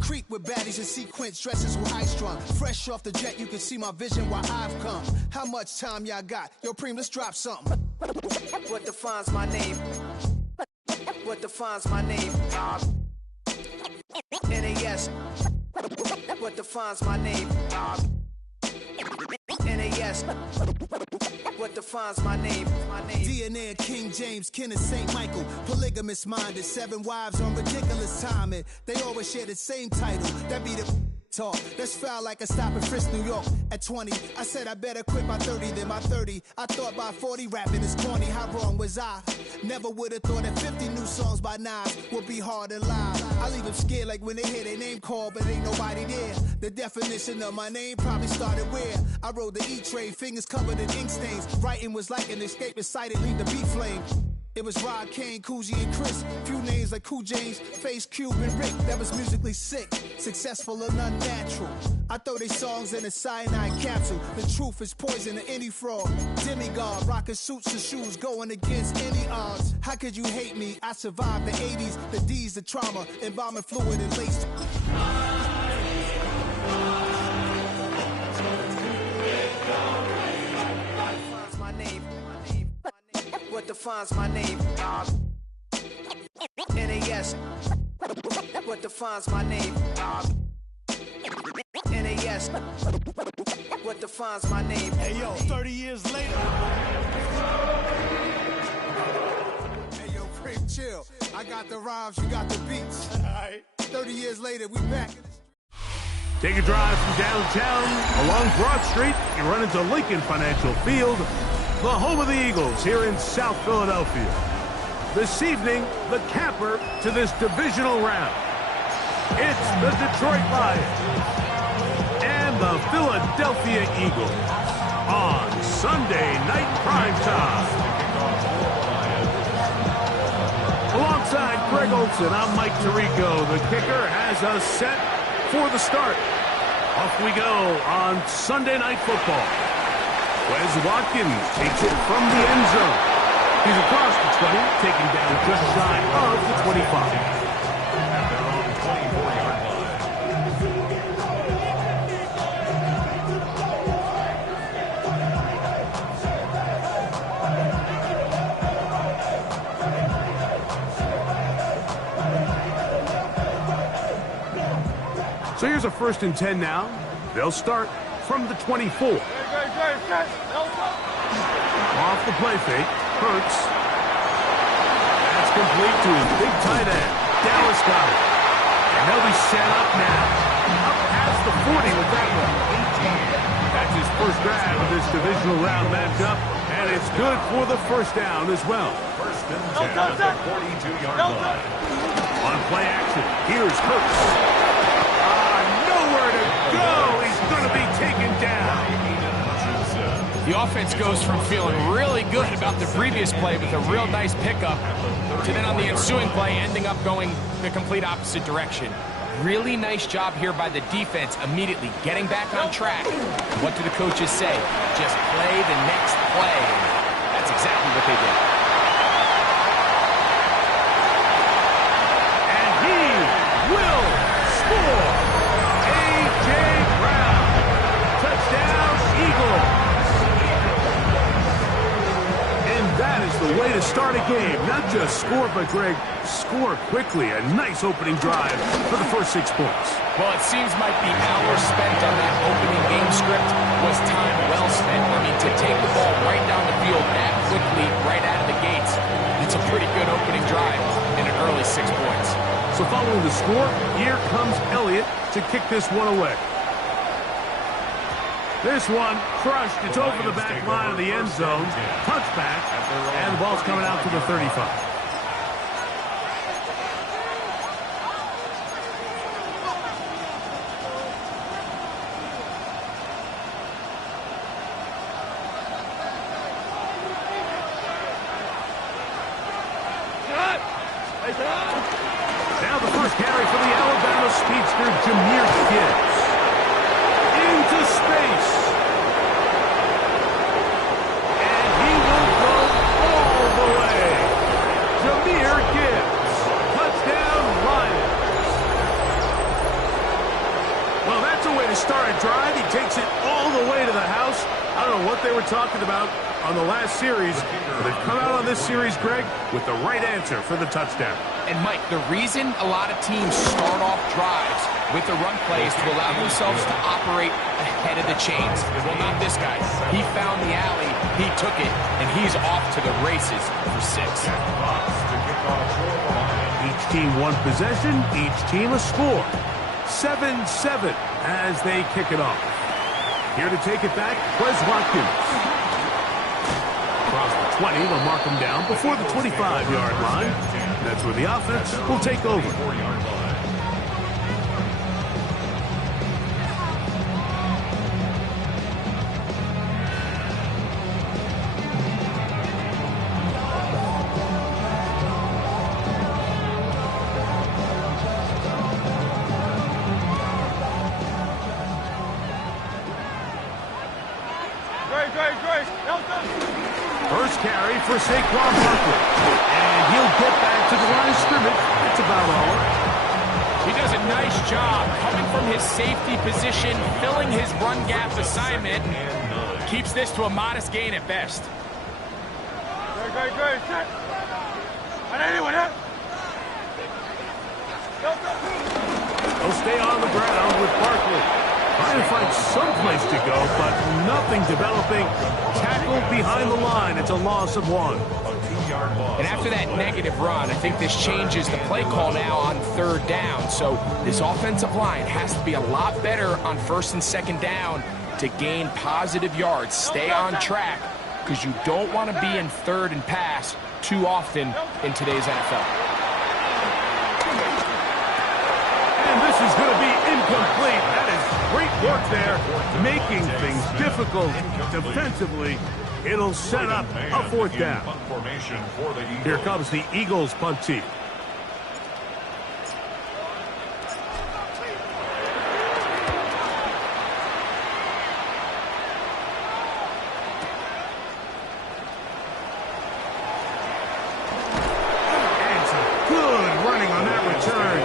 creep with baddies in sequence, dresses with high strung. Fresh off the jet, you can see my vision while I've come. How much time y'all got? Yo, Preem, let's drop something. What defines my name? What defines my name? NAS. What defines my name? NAS. What defines my name? DNA of King James, kin of St. Michael. Polygamous minded, 7 wives on ridiculous timing. They always share the same title. That be the talk. That's foul like a stop in Frisk, New York. At 20, I said I better quit by 30 than my 30. I thought by 40 rapping is corny. How wrong was I? Never would have thought that 50 new songs by Nas would be hard and live. I leave them scared like when they hear their name called, but ain't nobody there. The definition of my name probably started where I rode the E-Train, fingers covered in ink stains. Writing was like an escape inside it, leave the beat flame. It was Rod, Kane, Coogee, and Chris. Few names like Cool James, Face, Cube, and Rick. That was musically sick, successful and unnatural. I throw these songs in a cyanide capsule. The truth is poison to any fraud. Demigod, rocking suits and shoes, going against any odds. How could you hate me? I survived the 80s, the D's, the trauma, embalming fluid and laced. What defines my name? NAS. What defines my name? NAS. What defines my name? Hey yo, 30 years later. Hey yo, Preem, chill. I got the rhymes, you got the beats. Alright. 30 years later, we back. Take a drive from downtown along Broad Street. You run into Lincoln Financial Field, the home of the Eagles here in South Philadelphia. This evening, the capper to this divisional round. It's the Detroit Lions and the Philadelphia Eagles on Sunday Night Primetime. Alongside Greg Olson, I'm Mike Tirico. The kicker has us set for the start. Off we go on Sunday Night Football. Wes Watkins takes it from the end zone. He's across the 20, taken down just shy of the 25. So here's a 1st and 10 now. They'll start from the 24. Off the play fake, Hurts. That's complete to his big tight end. Dallas got it. And they'll be set up now. Up past the 40 with that one. That's his first grab of this divisional round matchup, and it's good for the first down as well. 1st and 10 at the 42-yard line. On play action, here's Hurts. Nowhere to go. He's going to be taken down. The offense goes from feeling really good about the previous play with a real nice pickup to then on the ensuing play ending up going the complete opposite direction. Really nice job here by the defense immediately getting back on track. What do the coaches say? Just play the next play. That's exactly what they did. And he will score. A.J. Brown. Touchdown, Eagles. That is the way to start a game. Not just score, but, Greg, score quickly. A nice opening drive for the first 6 points. Well, it seems like the hours spent on that opening game script was time well spent. I mean, to take the ball right down the field that quickly, right out of the gates, it's a pretty good opening drive in an early 6 points. So following the score, here comes Elliott to kick this one away. This one crushed. It's over the back line of the end zone. Touchback, and the ball's coming out to the 35. Now the first carry for the Alabama speedster, Jahmyr Gibbs. Into space. And he will go all the way. Jahmyr Gibbs. Touchdown, Lions. to start a drive. He takes it all the way to the house. I don't know what they were talking about on the last series, but they've come out on this series, Greg, with the right answer for the touchdown. And, Mike, the reason a lot of teams start off drives with the run play is to allow themselves to operate ahead of the chains. Well, not this guy. He found the alley, he took it, and he's off to the races for 6. Each team one possession, each team a score. 7-7 as they kick it off. Here to take it back, Quez Watkins. Across the 20, they'll mark him down before the 25-yard line. That's where the offense will take over. First carry for Saquon Barkley. And he'll get back to the line of scrimmage. That's about all. He does a nice job coming from his safety position, filling his run gap assignment. Keeps this to a modest gain at best. He'll stay on the ground with Barkley. Trying to find some place to go, but nothing developing. Tackle behind the line. It's a loss of 1. And after that negative run, I think this changes the play call now on 3rd down. So this offensive line has to be a lot better on 1st and 2nd down to gain positive yards. Stay on track, because you don't want to be in 3rd and pass too often in today's NFL. And this is going to be incomplete. That is great work there, making things difficult defensively. It'll set up a 4th down. Here comes the Eagles punt team. And some good running on that return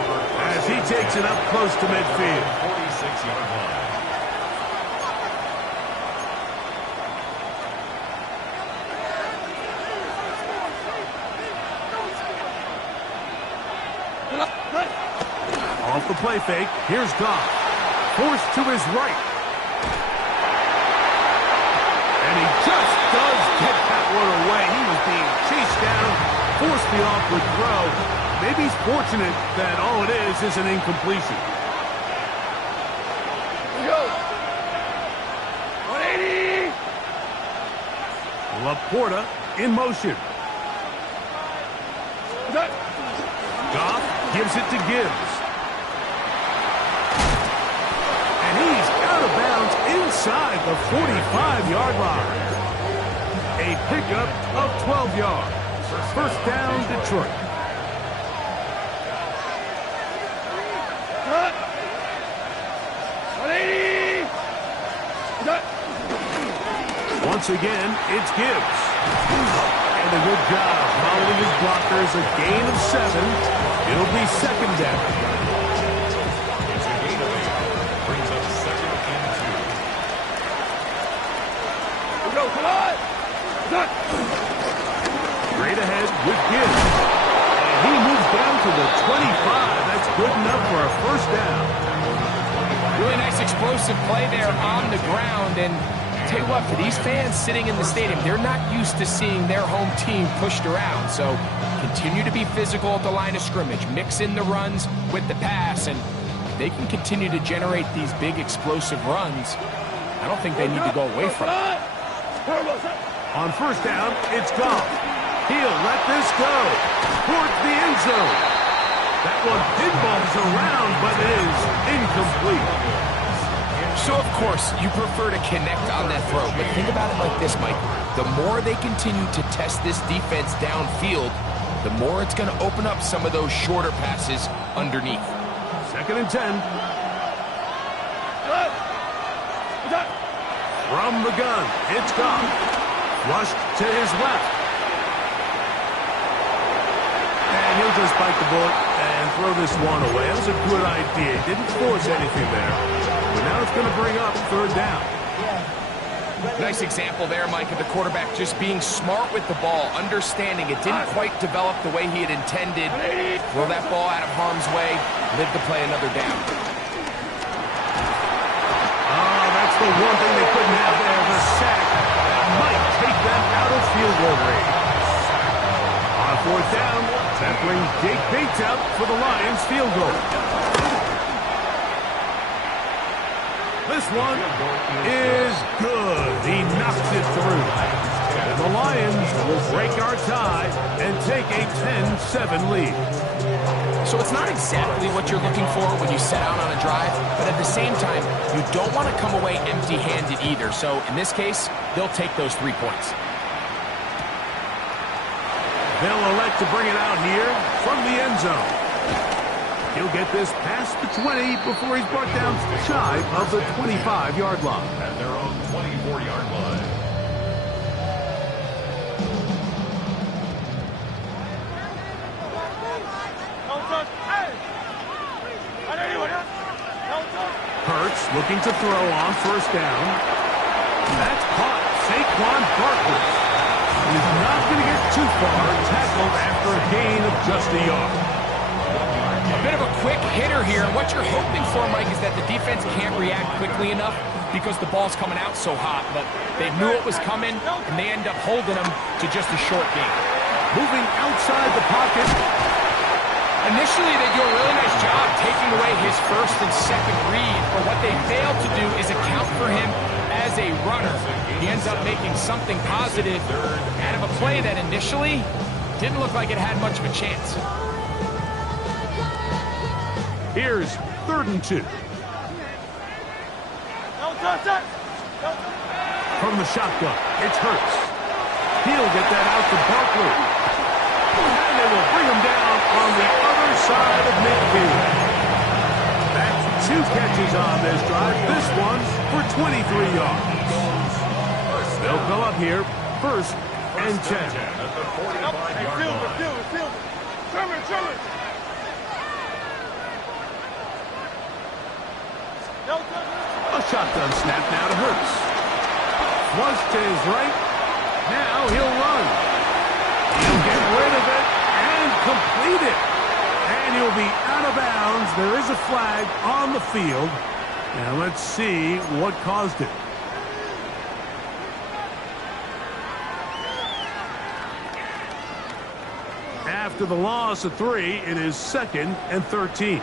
as he takes it up close to midfield. 46-yard line. Off the play fake, here's Goff. Forced to his right. And he just does get that one away. He was being chased down, forced the awkward throw. Maybe he's fortunate that all it is an incompletion. Go. 180. Laporta in motion. Goff gives it to Gibbs. And he's out of bounds inside the 45-yard line. A pickup of 12 yards. 1st down, Detroit. Once again, it's Gibbs. And a good job following his blockers. A gain of 7. It'll be 2nd down. It's a gain of 8. Brings up 2nd and 2. Go, come on! Straight ahead with Gibbs. And he moves down to the 25. That's good enough for a 1st down. Really nice explosive play there on the ground. And tell you what, for these fans sitting in the stadium, they're not used to seeing their home team pushed around. So continue to be physical at the line of scrimmage. Mix in the runs with the pass. And if they can continue to generate these big explosive runs, I don't think they need to go away from it. On 1st down, it's Goff. He'll let this go towards the end zone. That one pinballs around, but is incomplete. So, of course, you prefer to connect on that throw. But think about it like this, Mike. The more they continue to test this defense downfield, the more it's going to open up some of those shorter passes underneath. 2nd and 10. From the gun, it's Goff. Rushed to his left. And he'll just bite the bullet and throw this one away. That was a good idea. Didn't force anything there. But now it's going to bring up third down. Nice example there, Mike, of the quarterback just being smart with the ball, understanding it didn't quite develop the way he had intended. Throw that ball out of harm's way, live to play another down. That's the one thing they couldn't have there, the sack. That might take them out of field goal range. On fourth down, that brings Jake Bates out for the Lions field goal. This one is good. He knocks it through. And the Lions will break our tie and take a 10-7 lead. So it's not exactly what you're looking for when you set out on a drive, but at the same time, you don't want to come away empty-handed either. So in this case, they'll take those 3 points. They'll elect to bring it out here from the end zone. He'll get this past the 20 before he's brought down shy of the 25-yard line. At their own 24-yard line. Hurts looking to throw on first down. That's caught. Saquon Barkley. He's not going to get too far. Tackled after a gain of just a yard. A bit of a quick hitter here. What you're hoping for, Mike, is that the defense can't react quickly enough because the ball's coming out so hot. But they knew it was coming, and they end up holding them to just a short gain. Moving outside the pocket. Initially, they do a really nice job taking away his first and second read, but what they fail to do is account for him as a runner. He ends up making something positive out of a play that initially didn't look like it had much of a chance. Here's 3rd and 2. From the shotgun, it's Hurts. He'll get that out to Barkley. And they will bring him down on the other side of midfield. That's 2 catches on this drive. This one for 23 yards. They'll go up here, 1st and 10. At the 45-yard line. A shotgun snap now to Hurts. Flush to his right. Now he'll run. He'll get rid of it and complete it. And he'll be out of bounds. There is a flag on the field. Now let's see what caused it. After the loss of 3, it is 2nd and 13.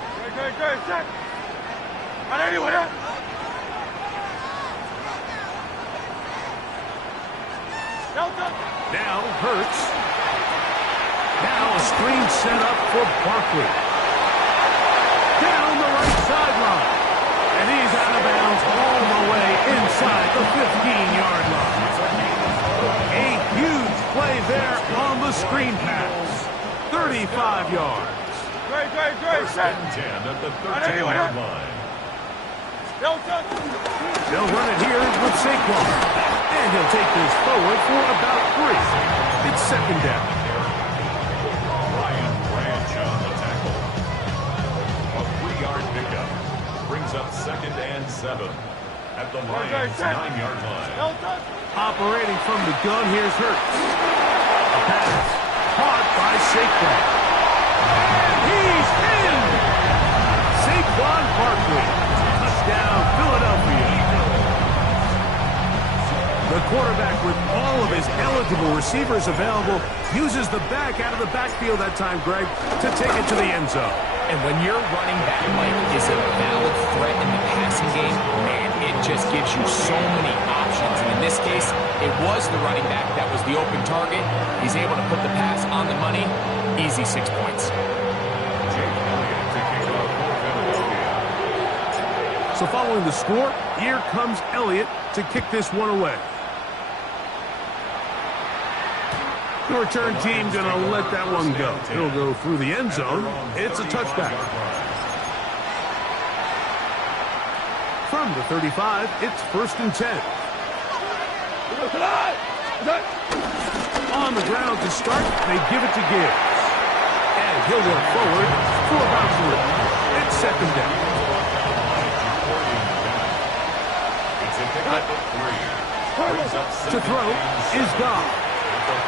Now Hurts. Now a screen set up for Barkley. Down the right sideline. And he's out of bounds all the way inside the 15-yard line. A huge play there on the screen pass. 35 yards. First and 10 at the 13-yard line. They'll run it here with Saquon. And he'll take this forward for about 3. It's 2nd down. Ryan Branch on the tackle. A 3-yard pickup. Brings up 2nd and 7. At the Lions' 9-yard line. Operating from the gun, here's Hurts. A pass. Caught by Saquon. And he's in! Saquon Barkley. Touchdown, Philadelphia. The quarterback, with all of his eligible receivers available, uses the back out of the backfield that time, Greg, to take it to the end zone. And when your running back, Mike, is a valid threat in the passing game, man, it just gives you so many options. And in this case, it was the running back that was the open target. He's able to put the pass on the money. Easy 6 points. Jake Elliott to kick off for Philadelphia. So following the score, here comes Elliott to kick this one away. The return team going to let that one go. It'll go through the end zone. It's a touchback. From the 35, it's 1st and 10. On the ground to start, they give it to Gibbs. And he'll work forward for about 3. It's second down. To throw is Goff.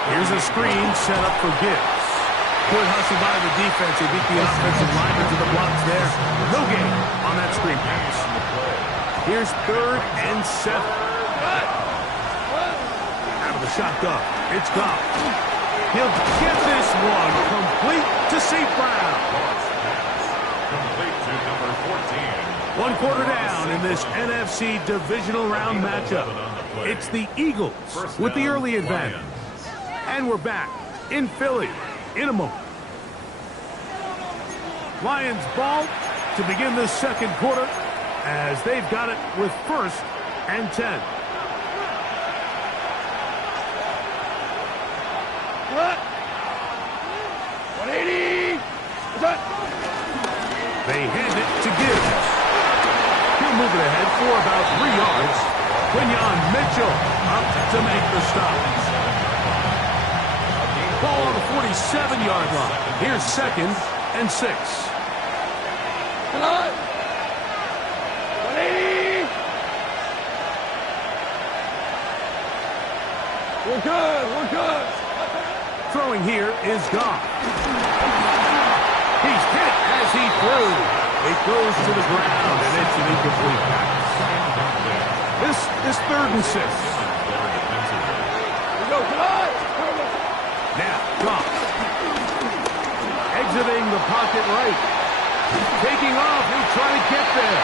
Here's a screen set up for Gibbs. Good hustle by the defense. They beat the offensive lineman to the blocks there. No gain on that screen pass. Here's 3rd and 7. Out of the shotgun, it's Goff. He'll get this one complete to St. Brown. Complete to number 14. 1 quarter down in this NFC divisional round matchup. It's the Eagles with the early advantage. And we're back in Philly in a moment. Lions ball to begin the second quarter as they've got it with 1st and 10. What? 180. They hand it to Gibbs. He'll move it ahead for about 3 yards. Quinyon Mitchell up to make the stop. Ball on the 47-yard line. Here's 2nd and 6. Come on. 180. We're good. We're good. Throwing here is Goff. He's hit as he threw. It goes to the ground, and it's an incomplete pass. This is 3rd and 6. We go. Come on. Now, Goff. Exiting the pocket right. Taking off. He'll try to get there.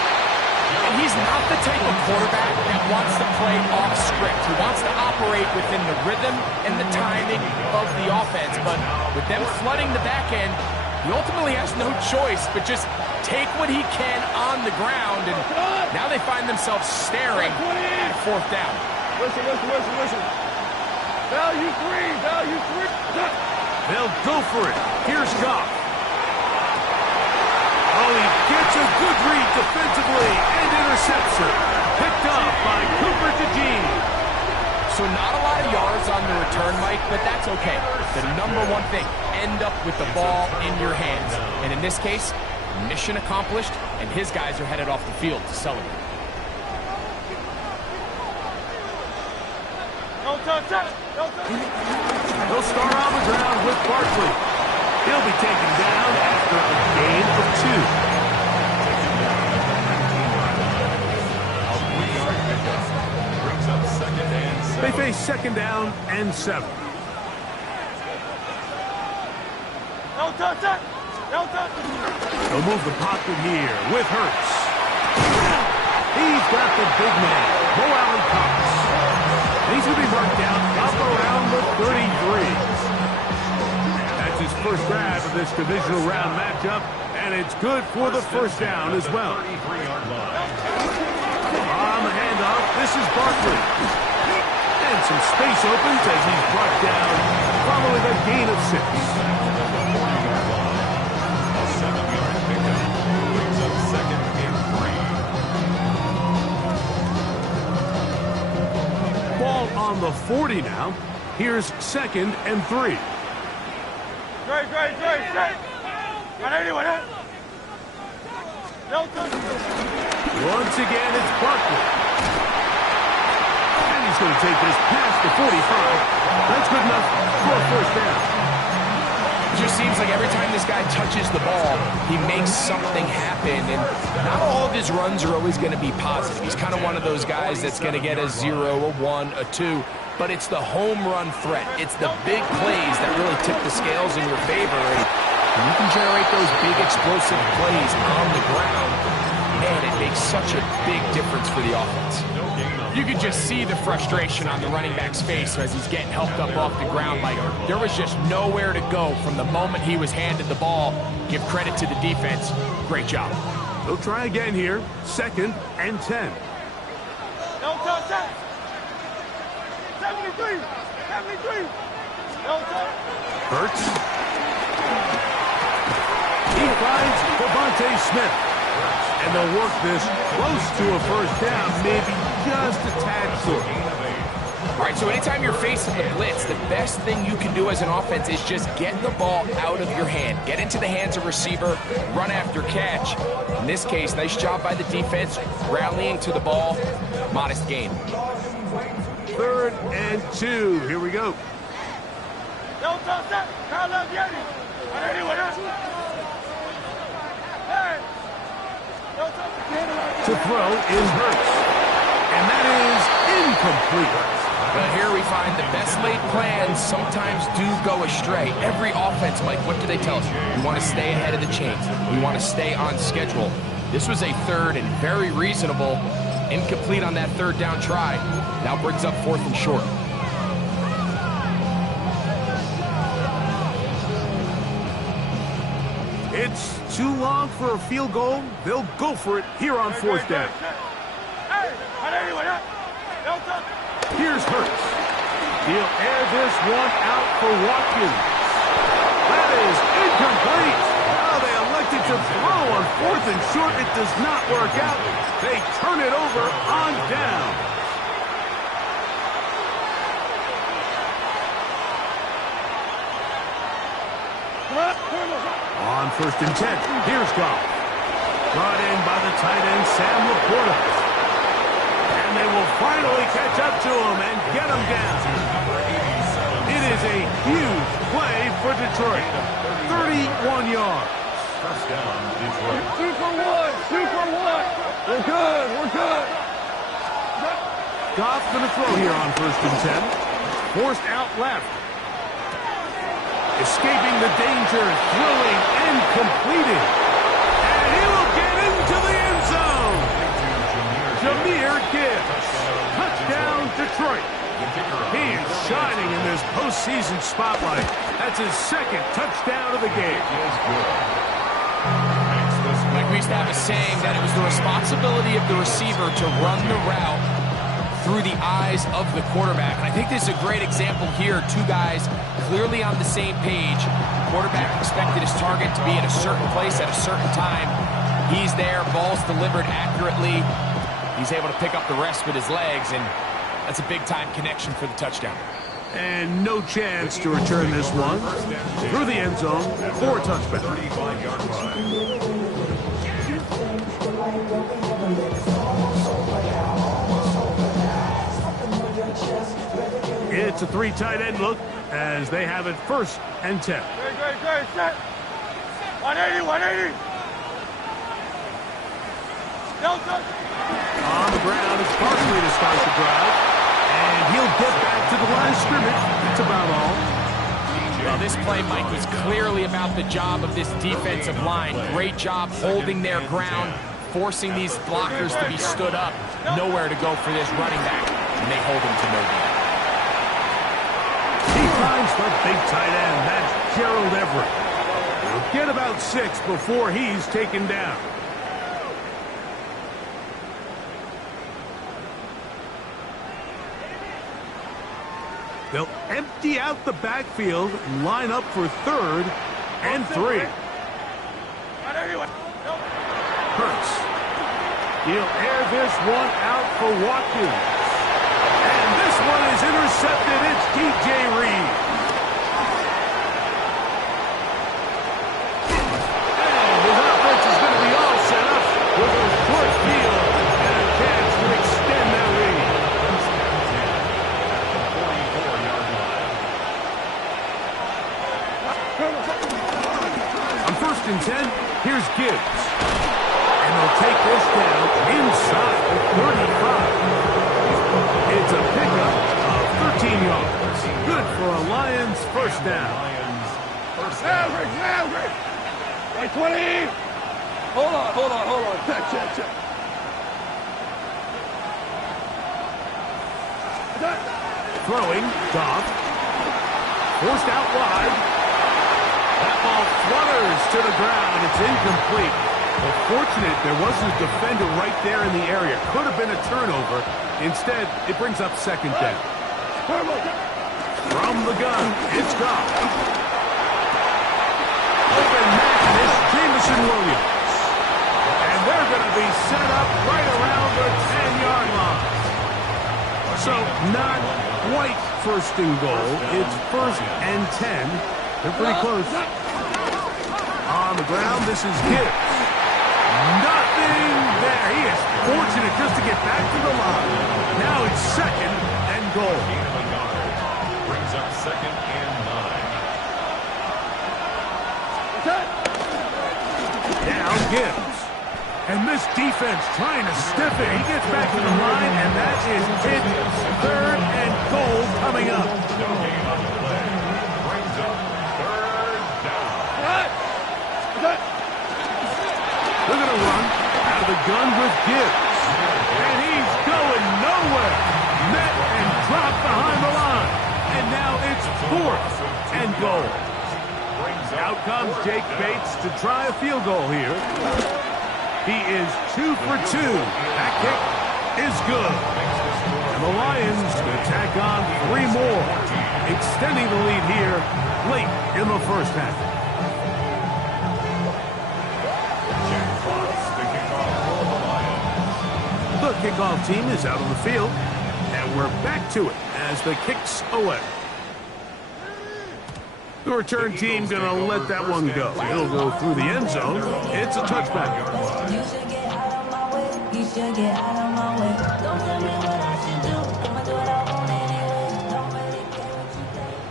And he's not the type of quarterback that wants to play off script. He wants to operate within the rhythm and the timing of the offense. But with them flooding the back end, he ultimately has no choice but just take what he can on the ground. And now they find themselves staring at 4th down. Listen. Value 3. They'll go for it. Here's Goff. Oh, he gets a good read defensively and intercepts it. Picked up by Cooper DeJean. So not a lot of yards on the return, Mike, but that's okay. The number one thing, end up with the ball in your hands. And in this case, mission accomplished, and his guys are headed off the field to celebrate. He'll start on the ground with Barkley. He'll be taken down after a gain of 2. They face 2nd down and 7. They'll move the pocket here with Hurts. He's got the big man, Mo Alley-Cox. He's going to be marked down up around the 33. That's his first grab of this divisional round matchup, and it's good for the 1st down as well. On the handoff, this is Barkley. And some space opens as he's brought down following a gain of 6. A 7-yard pickup brings up 2nd and 3. Ball on the 40 now. Here's 2nd and 3. Great. Once again, it's Barkley. And he's going to take this past the 45. That's good enough for a 1st down. It just seems like every time this guy touches the ball, he makes something happen. And not all of his runs are always going to be positive. He's kind of one of those guys that's going to get a 0, a 1, a 2. But it's the home run threat. It's the big plays that really tip the scales in your favor. And you can generate those big explosive plays on the ground, man, it makes such a big difference for the offense. You could just see the frustration on the running back's face as he's getting helped up off the ground. Like, there was just nowhere to go from the moment he was handed the ball. Give credit to the defense. Great job. They'll try again here. 2nd and 10. 73. Hurts. He finds Devontae Smith. And they'll work this close to a 1st down, maybe just a tad short. Right, so anytime you're facing the blitz, the best thing you can do as an offense is just get the ball out of your hand. Get into the hands of receiver, run after catch. In this case, nice job by the defense, rallying to the ball, modest gain. 3rd and 2, here we go. To throw is Hurts, and that is incomplete. But here we find the best laid plans sometimes do go astray. Every offense, Mike, what do they tell us? We want to stay ahead of the chains. We want to stay on schedule. This was a 3rd and very reasonable. Incomplete on that 3rd down try. Now brings up 4th and short. It's too long for a field goal. They'll go for it here on 4th down. Here's Hurts. He'll air this one out for Watkins. That is incomplete. Now they elected to throw on 4th and short. It does not work out. They turn it over on down. On 1st and 10, here's Goff. Brought in by the tight end, Sam Laporta. And they will finally catch up to him and get him down. It is a huge play for Detroit. 31 yards. Touchdown, Detroit. 2 for 1. 2 for 1. We're good. We're good. Goff going to throw here on 1st and 10. Forced out left. Escaping the danger, throwing and completing. And he will get into the end zone. Jahmyr Gibbs. Touchdown, Detroit. He is shining in this postseason spotlight. That's his 2nd touchdown of the game. Like we used to have a saying that it was the responsibility of the receiver to run the route through the eyes of the quarterback. And I think this is a great example here. 2 guys clearly on the same page. Quarterback expected his target to be at a certain place at a certain time. He's there, ball's delivered accurately. He's able to pick up the rest with his legs, and that's a big-time connection for the touchdown. And no chance to return this one. Through the end zone for a touchback. 35-yard line. It's a 3 tight end look as they have it 1st and 10. Great, set. 180, 180. On the ground, it's Barkley to start the drive. And he'll get back to the line of scrimmage. That's about all. Well, this play, Mike, was clearly about the job of this defensive line. Great job holding their ground, forcing these blockers to be stood up. Nowhere to go for this running back, and they hold him to no gain. He finds the big tight end. That's Gerald Everett. He'll get about 6 before he's taken down. They'll empty out the backfield, line up for 3rd and 3. Hurts. He'll air this one out for Watkins. And this one is intercepted. It's DJ Reed. And his offense is going to be all set up with a short field and a chance to extend that lead. On 1st and 10, here's Gibbs. And they'll take this down inside the 35. It's a pickup of 13 yards. Good for a Lions 1st down. Average. Like 20. Hold on. Check. Throwing, Goff. Forced out wide. That ball flutters to the ground. It's incomplete. Well, fortunate there wasn't a defender right there in the area. Could have been a turnover. Instead, it brings up 2nd down. From the gun, it's Goff. Open man is Jameson Williams. And they're going to be set up right around the 10-yard line. So, not quite first and goal. It's 1st and 10. They're pretty close. On the ground, this is Gibbs. Nothing there. He is fortunate just to get back to the line. Now it's 2nd and goal. Brings up 2nd and 9. Now Gibbs. And this defense trying to stiff it. He gets back to the line, and that is it. 3rd and goal coming up. No gain on the play. Brings up 3rd down. They're going to run out of the gun with Gibbs. And he's going nowhere. Met and dropped behind the line. And now it's 4th and goal. Out comes Jake Bates to try a field goal here. He is 2 for 2. That kick is good. And the Lions going to tack on 3 more, extending the lead here late in the first half. The kickoff team is out on the field, and we're back to it as the kick's away. The return team going to let that one go. It'll go through the end zone. It's a touchback. You should get out of my way. You should get out of my way. Don't tell me what I should do. I'ma do what I want anyway. Don't really care what you think.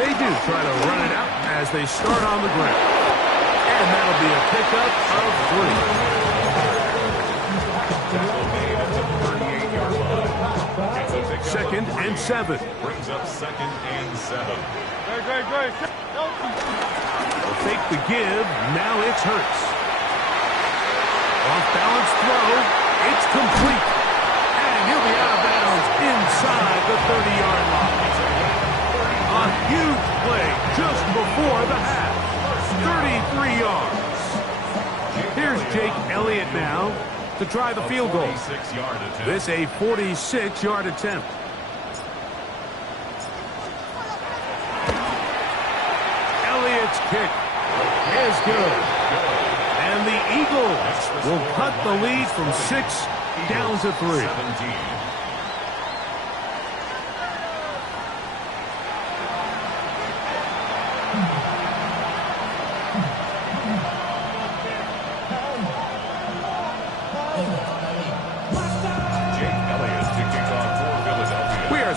They do try to run it out as they start on the ground. And that'll be a pickup of 3. 2nd and 7. Brings up 2nd and 7. They'll take the give. Now it's Hurts. Off balance throw. It's complete. And he'll be out of bounds inside the 30-yard line. A huge play just before the half. 33 yards. Here's Jake Elliott now to try the field goal. This a 46-yard attempt. Elliott's kick is good. And the Eagles will cut the lead from 6 down to 3. 17.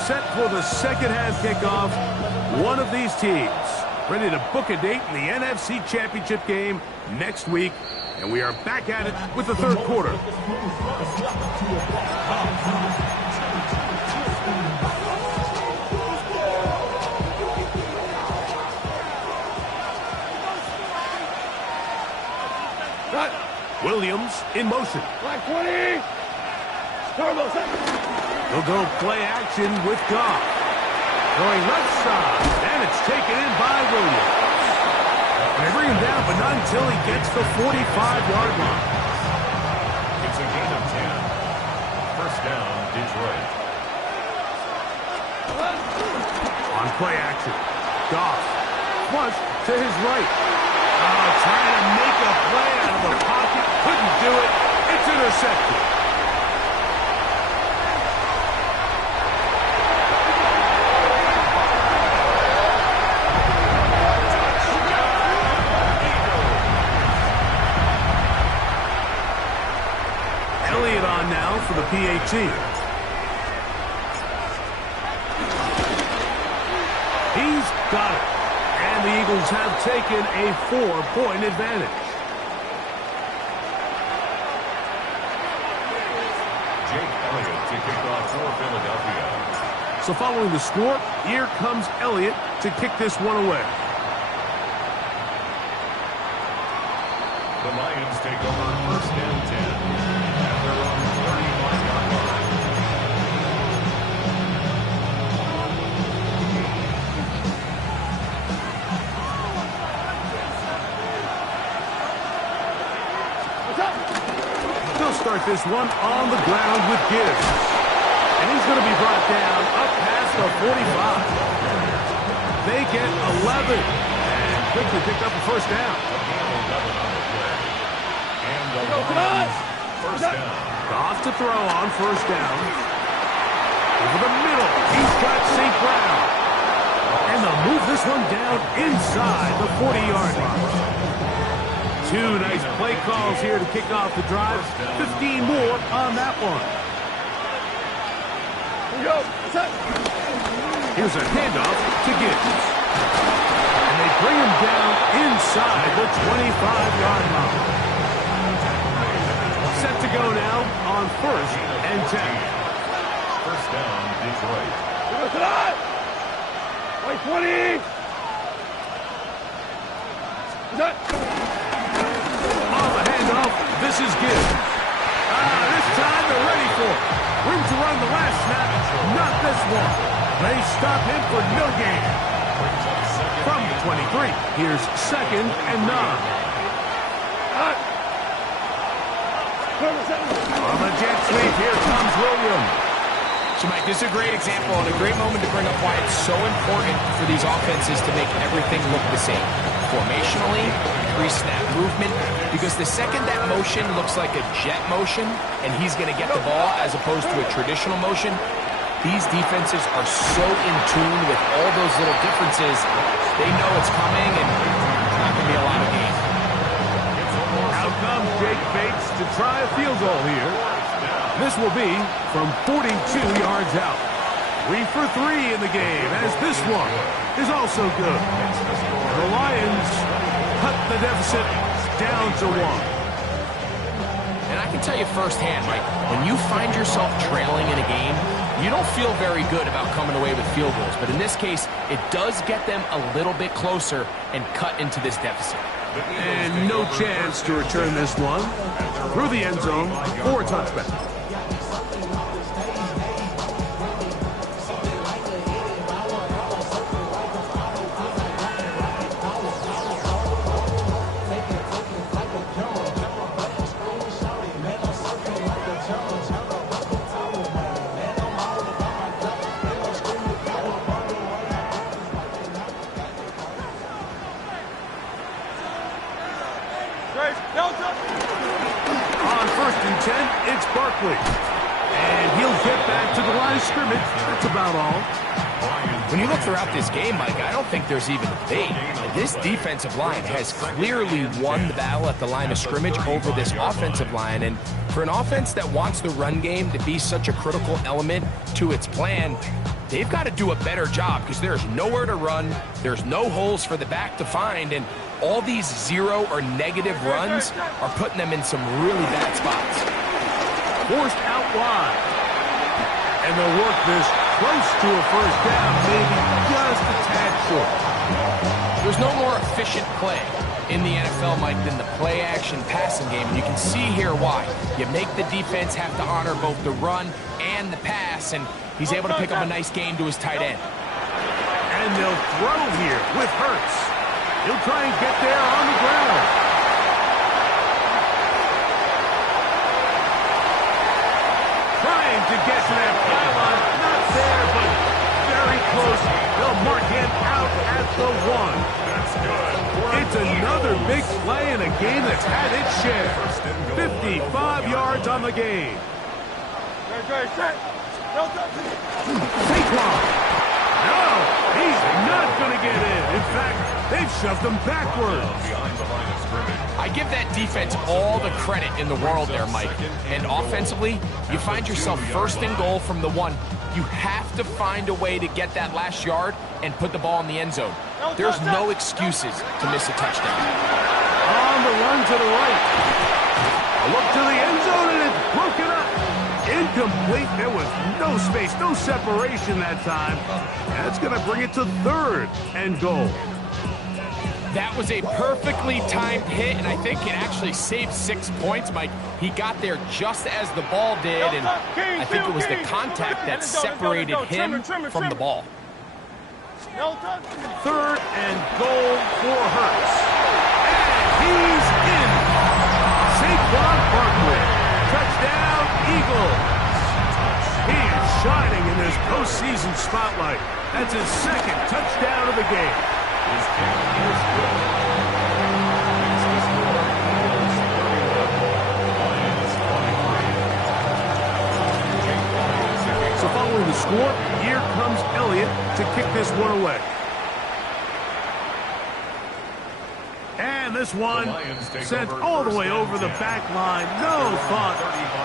Set for the second half kickoff. One of these teams ready to book a date in the NFC Championship game next week. And we are back at it with the third quarter. Williams in motion. Black 20. Turbo second. They'll go play action with Goff. Going left side, and it's taken in by Williams. They bring him down, but not until he gets the 45-yard line. It's a gain of 10. First down, Detroit. On play action, Goff flush to his right. Trying to make a play out of the pocket. Couldn't do it. It's intercepted. Elliott on now for the PAT. He's got it. And the Eagles have taken a 4-point advantage. Jake Elliott to kick off for Philadelphia. So following the score, here comes Elliott to kick this one away. The Lions take over first and 10 at their own 35-yard line. They'll start this one on the ground with Gibbs. And he's going to be brought down up past the 45. They get 11 and quickly pick up a first down. And the Lions, first down. Off to throw on first down. Over the middle. He's got St. Brown. And they'll move this one down inside the 40-yard line. Two nice play calls here to kick off the drive. 15 more on that one. Here's a handoff to Gibbs. And they bring him down inside the 25-yard line. Set to go now on 1st and 10. First down, Detroit. Like 20. On the handoff, this is Gibbs. This time they're ready for it. Room to run the last snap, not this one. They stop him for no gain. From the 23, here's 2nd and 9. On the jet sweep, here comes Williams. So, Mike, this is a great example and a great moment to bring up why it's so important for these offenses to make everything look the same. Formationally, pre-snap movement, because the second that motion looks like a jet motion and he's going to get the ball as opposed to a traditional motion, these defenses are so in tune with all those little differences, they know it's coming and it's not going to be a lot of gain. Out comes Jake Bates to try a field goal here. This will be from 42 yards out. 3 for 3 in the game, as this one is also good. The Lions cut the deficit down to 1. And I can tell you firsthand, Mike, when you find yourself trailing in a game, you don't feel very good about coming away with field goals. But in this case, it does get them a little bit closer and cut into this deficit. And no chance to return this one through the end zone for a touchback. On 1st and 10, it's Barkley. And he'll get back to the line of scrimmage. That's about all. When you look throughout this game, Mike, I don't think there's even a debate. This defensive line has clearly won the battle at the line of scrimmage over this offensive line. And for an offense that wants the run game to be such a critical element to its plan, they've got to do a better job because there's nowhere to run. There's no holes for the back to find. And all these 0 or negative runs are putting them in some really bad spots. Forced out wide. And they'll work this close to a first down, maybe just a tad short. There's no more efficient play in the NFL, Mike, than the play-action passing game. And you can see here why. You make the defense have to honor both the run and the pass, and he's able to pick up a nice gain to his tight end. And they'll throw here with Hurts. He'll try and get there on the ground. Trying to get to that pylon. Not there, but very close. They'll mark him out at the 1. That's good. It's another big play in a game that's had its share. 55 yards on the game. Saquon. No, he's not going to get in. In fact, they've shoved him backwards. Behind the line of scrimmage. I give that defense all the credit in the world there, Mike. And offensively, you find yourself 1st and goal from the 1. You have to find a way to get that last yard and put the ball in the end zone. There's no excuses to miss a touchdown. On the run to the right. A look to the end zone, and it's broken up. Incomplete. There was no space, no separation that time. That's going to bring it to 3rd and goal. That was a perfectly timed hit, and I think it actually saved 6 points, Mike. He got there just as the ball did, and I think it was the contact that separated him from the ball. 3rd and goal for Hurts. And he's in. Saquon Barkley. Touchdown, Eagles. He is shining in this postseason spotlight. That's his 2nd touchdown of the game. His kick is good. Makes the score Eagles 31, Lions 23. this one away. And this one sent all the way over the back line. No thought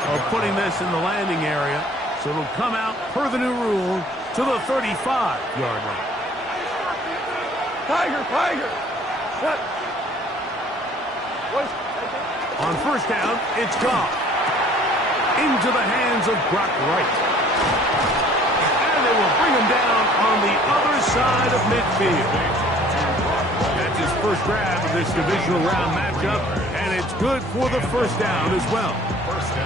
of putting this in the landing area. So it'll come out per the new rule to the 35-yard line. Tiger. Set. On first down, it's gone. Into the hands of Brock Wright. And they will bring him down on the other side of midfield. That's his first grab of this divisional round matchup, and it's good for the first down as well.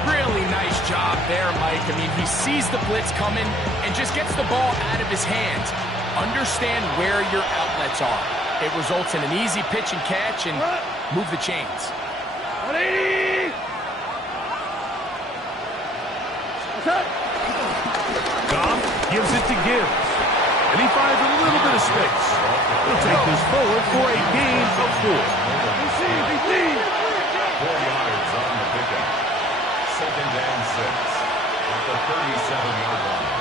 Really nice job there, Mike. I mean, he sees the blitz coming and just gets the ball out of his hands. Understand where your outlets are. It results in an easy pitch and catch and move the chains. 180! Goff gives it to Gibbs, and he finds a little bit of space. He'll take this forward for a gain of 4. BC! 4 yards on the pickup. Second and 6 at the 37-yard line.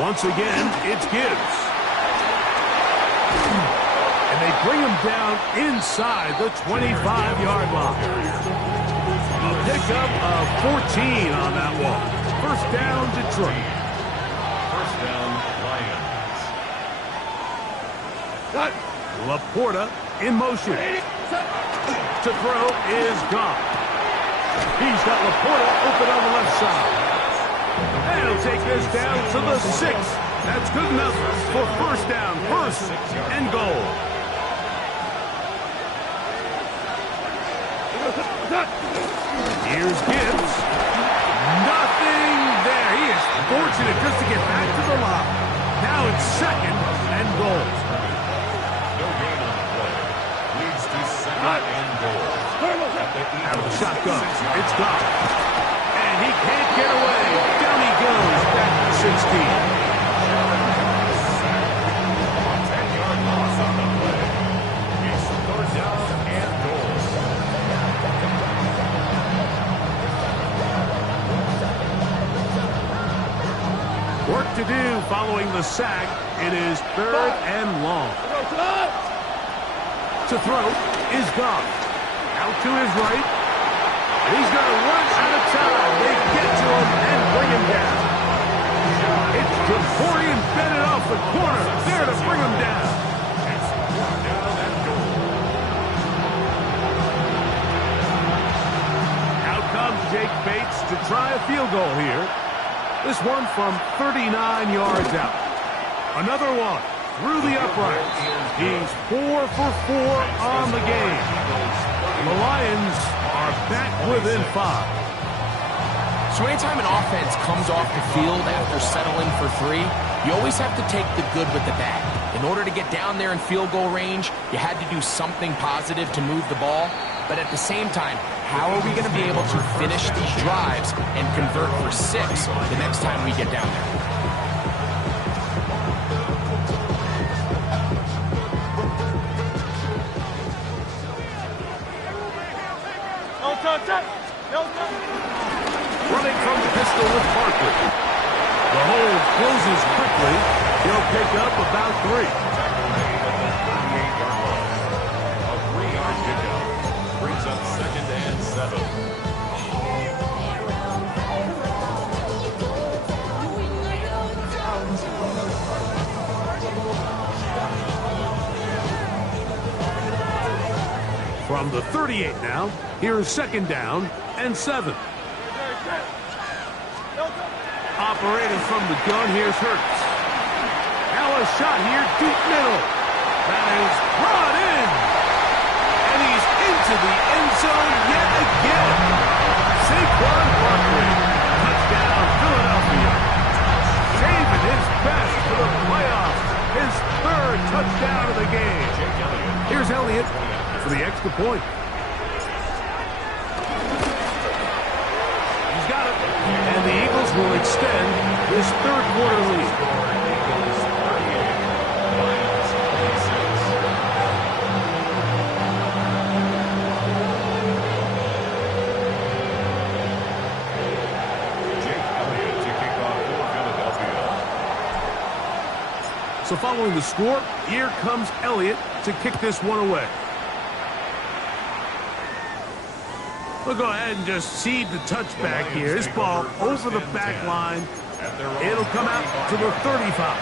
Once again, it's Gibbs. And they bring him down inside the 25-yard line. A pickup of 14 on that one. First down, Detroit. First down, Lions. Laporta in motion. To throw is gone. He's got Laporta open on the left side. And he'll take this down to the 6. That's good enough for first down, first and goal. Here's Gibbs. Nothing there. He is fortunate just to get back to the line. Now it's second and goal. No gain on the play. Leads to second and goal. Out of the shotgun. It's gone. And he can't get away. Down he goes. Back to 16. 10-yard loss on the play. It's third down and goal. Work to do following the sack. It is third and long. To throw is gone. Out to his right. He's going to run out of time. They get to him and bring him down. It's Jaborian Bennett off the corner. There to bring him down. It's fourth down and goal. Out comes Jake Bates to try a field goal here. This one from 39 yards out. Another one through the uprights. He's 4 for 4 on the game. The Lions are back within 5. So anytime an offense comes off the field after settling for 3, you always have to take the good with the bad. In order to get down there in field goal range, you had to do something positive to move the ball. But at the same time, how are we going to be able to finish these drives and convert for 6 the next time we get down there? Running from the pistol with Barkley. The hold closes quickly. He'll pick up about 3. A 3-yard pickup brings up second and 7. From the 38 now, here's second down and 7. Operating from the gun, here's Hurts. Now a shot here, deep middle. That is brought in. And he's into the end zone yet again. Saquon Barkley. Touchdown, Philadelphia. Saving his best for the playoffs. His 3rd touchdown of the game. Here's Elliott for the extra point. He's got it. And the Eagles will extend this 3rd quarter lead. Jake Elliott to kick off So following the score, here comes Elliott to kick this one away. We'll go ahead and just seed the touchback here. This ball over the back line. It'll come out to the 35.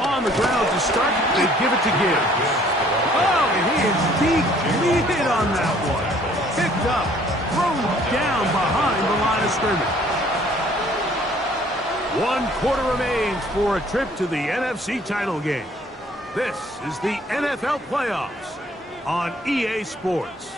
On the ground to start, they give it to Gibbs. Oh, and he is deep-leaded on that one. Picked up, thrown down behind the line of scrimmage. 1 quarter remains for a trip to the NFC title game. This is the NFL playoffs on EA Sports.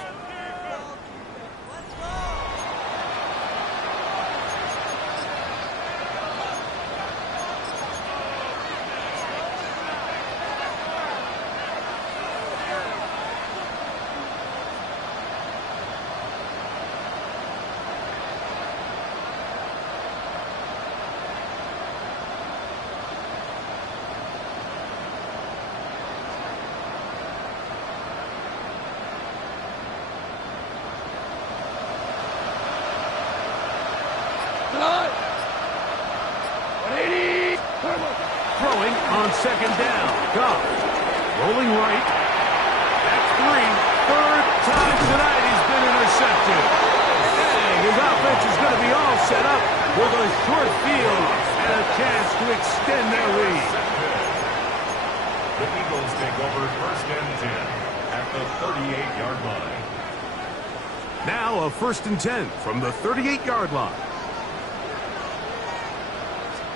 Throwing on second down. Goff rolling right. That's 3. Third time tonight he's been intercepted. Dang, his offense is going to be all set up with a short field and a chance to extend their lead. The Eagles take over 1st and 10 at the 38-yard line. Now a 1st and 10 from the 38-yard line.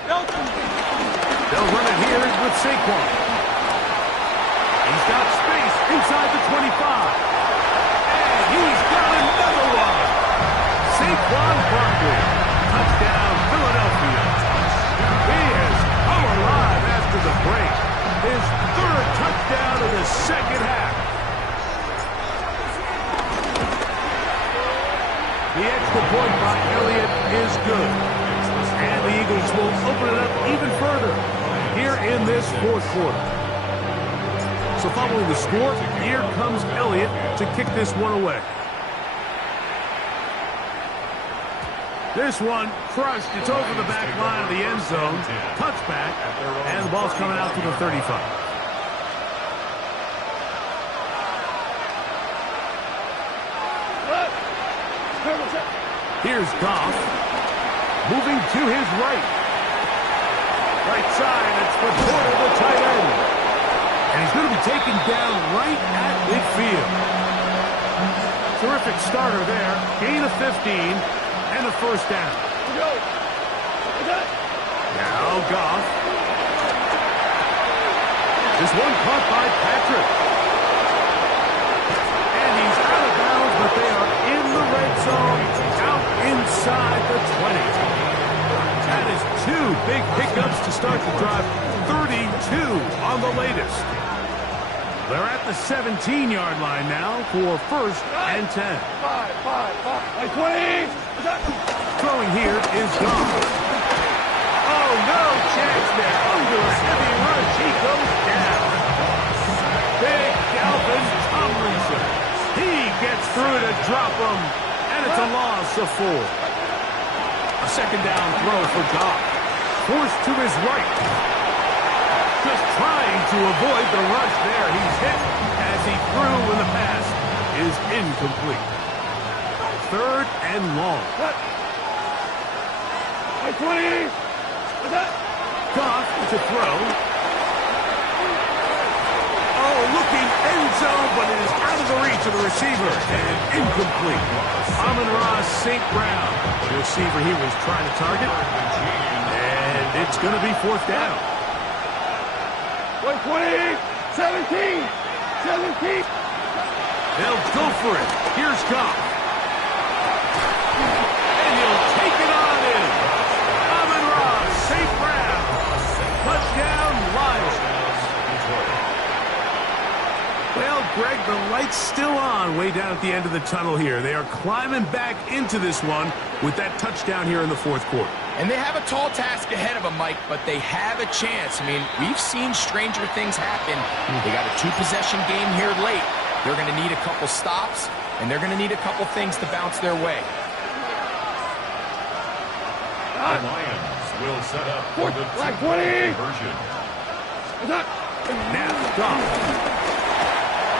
They'll run it here with Saquon. He's got space inside the 25. And he's got another one. Saquon Barkley. Touchdown, Philadelphia. He has come alive after the break. His 3rd touchdown of the second half. The extra point by Elliott is good. And the Eagles will open it up even further here in this 4th quarter. So following the score, here comes Elliott to kick this one away. This one crushed. It's over the back line of the end zone. Touchback, and the ball's coming out to the 35. Here's Goff. Moving to his right. Right side, it's for Porter, the tight end. And he's going to be taken down right at midfield. Terrific starter there. Gain of 15 and a 1st down. Now Goff. This one caught by Patrick. And he's out of bounds, but they are in the red zone, out inside the 20. That is 2 big pickups to start the drive. 32 on the latest. They're at the 17-yard line now for 1st and 10. 20. Throwing here is Goff. Oh, no chance there. Under a heavy rush, he goes down. Big Dalvin Tomlinson. He gets through to drop him, and it's a loss of 4. A 2nd down throw for Goff. Forced to his right. Just trying to avoid the rush there. He's hit as he threw when the pass is incomplete. 3rd and long. 20. Goff to throw. Oh, looking end zone, but it is out of the reach of the receiver. And incomplete. Amon-Ra St. Brown. The receiver he was trying to target. And it's going to be 4th down. 20. 17. 17. They'll go for it. Here's Goff. And he'll take it on in. Amon-Ra St. Brown. Touchdown, Lions. Well, Greg, the light's still on way down at the end of the tunnel here. They are climbing back into this one with that touchdown here in the 4th quarter. And they have a tall task ahead of them, Mike, but they have a chance. I mean, we've seen stranger things happen. They got a 2-possession game here late. They're going to need a couple stops, and they're going to need a couple things to bounce their way. The Lions will set up for the two-point conversion. Now, Goff.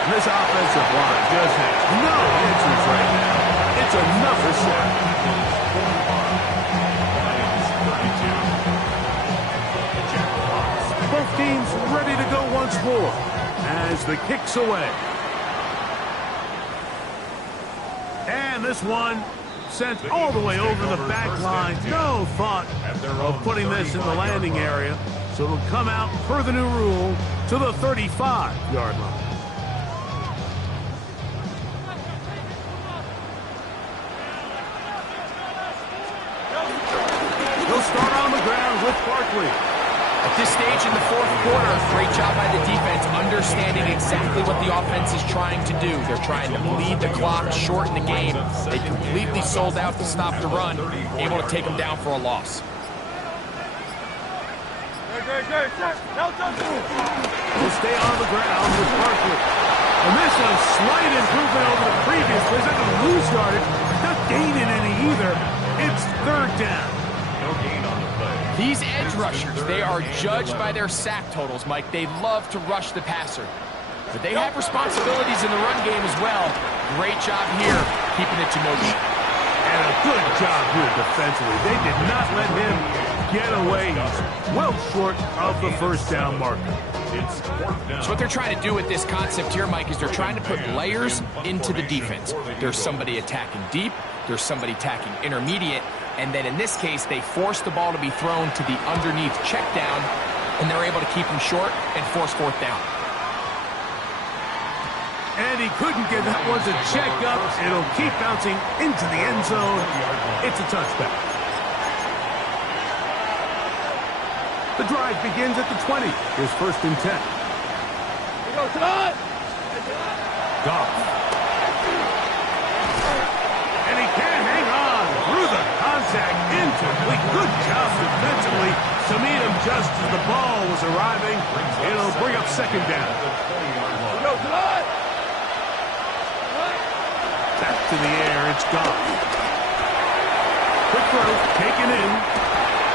This offensive line just has no answers right now. It's another sack. Lions 32. Jack Fox. Both teams ready to go once more as the kick's away. And this one sent all the way over the back line. No thought of putting this in the landing area. So it'll come out per the new rule to the 35-yard line. They'll start on the ground with Barkley. At this stage in the fourth quarter, great job by the defense understanding exactly what the offense is trying to do. They're trying to bleed the clock, shorten the game. They completely sold out to stop the run, able to take them down for a loss. Will stay on the ground with Barkley. And this is a slight improvement over the previous. They're not going to lose yardage. Not gaining any either. It's third down. No gain on the play. These edge rushers, they are judged by their sack totals, Mike. They love to rush the passer. But they have responsibilities in the run game as well. Great job here, keeping it to no gain. And a good job here defensively. They did not let him get away. He's well short of the first down marker. It's fourth down. So what they're trying to do with this concept here, Mike, is they're trying to put layers into the defense. There's somebody attacking deep, there's somebody attacking intermediate, and then in this case, they force the ball to be thrown to the underneath check down, and they're able to keep him short and force fourth down. And he couldn't get that one to check up. It'll keep bouncing into the end zone. It's a touchback. The drive begins at the 20. Here's first and 10. Goff. And he can't hang on through the contact. Incomplete. Good job defensively to meet him just as the ball was arriving. It'll bring up second down. Back to the air. It's Goff. Quick throw. Taken in.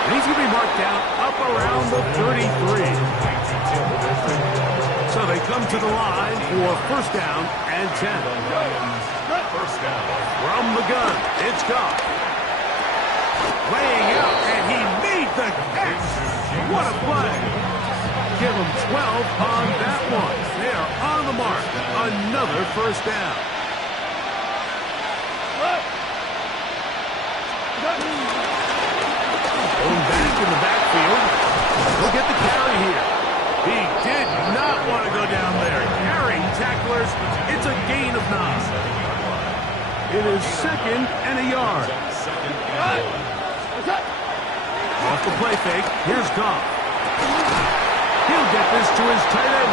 And he's going to be marked down up around the 33. So they come to the line for first down and 10. First down. From the gun, it's Goff. Laying out, and he made the catch. What a play. Give him 12 on that one. They are on the mark. Another first down. Going back in the backfield. He'll get the carry here. He did not want to go down there. Carrying tacklers. It's a gain of 9. It is second and a yard. Off the play fake. Here's Goff. He'll get this to his tight end.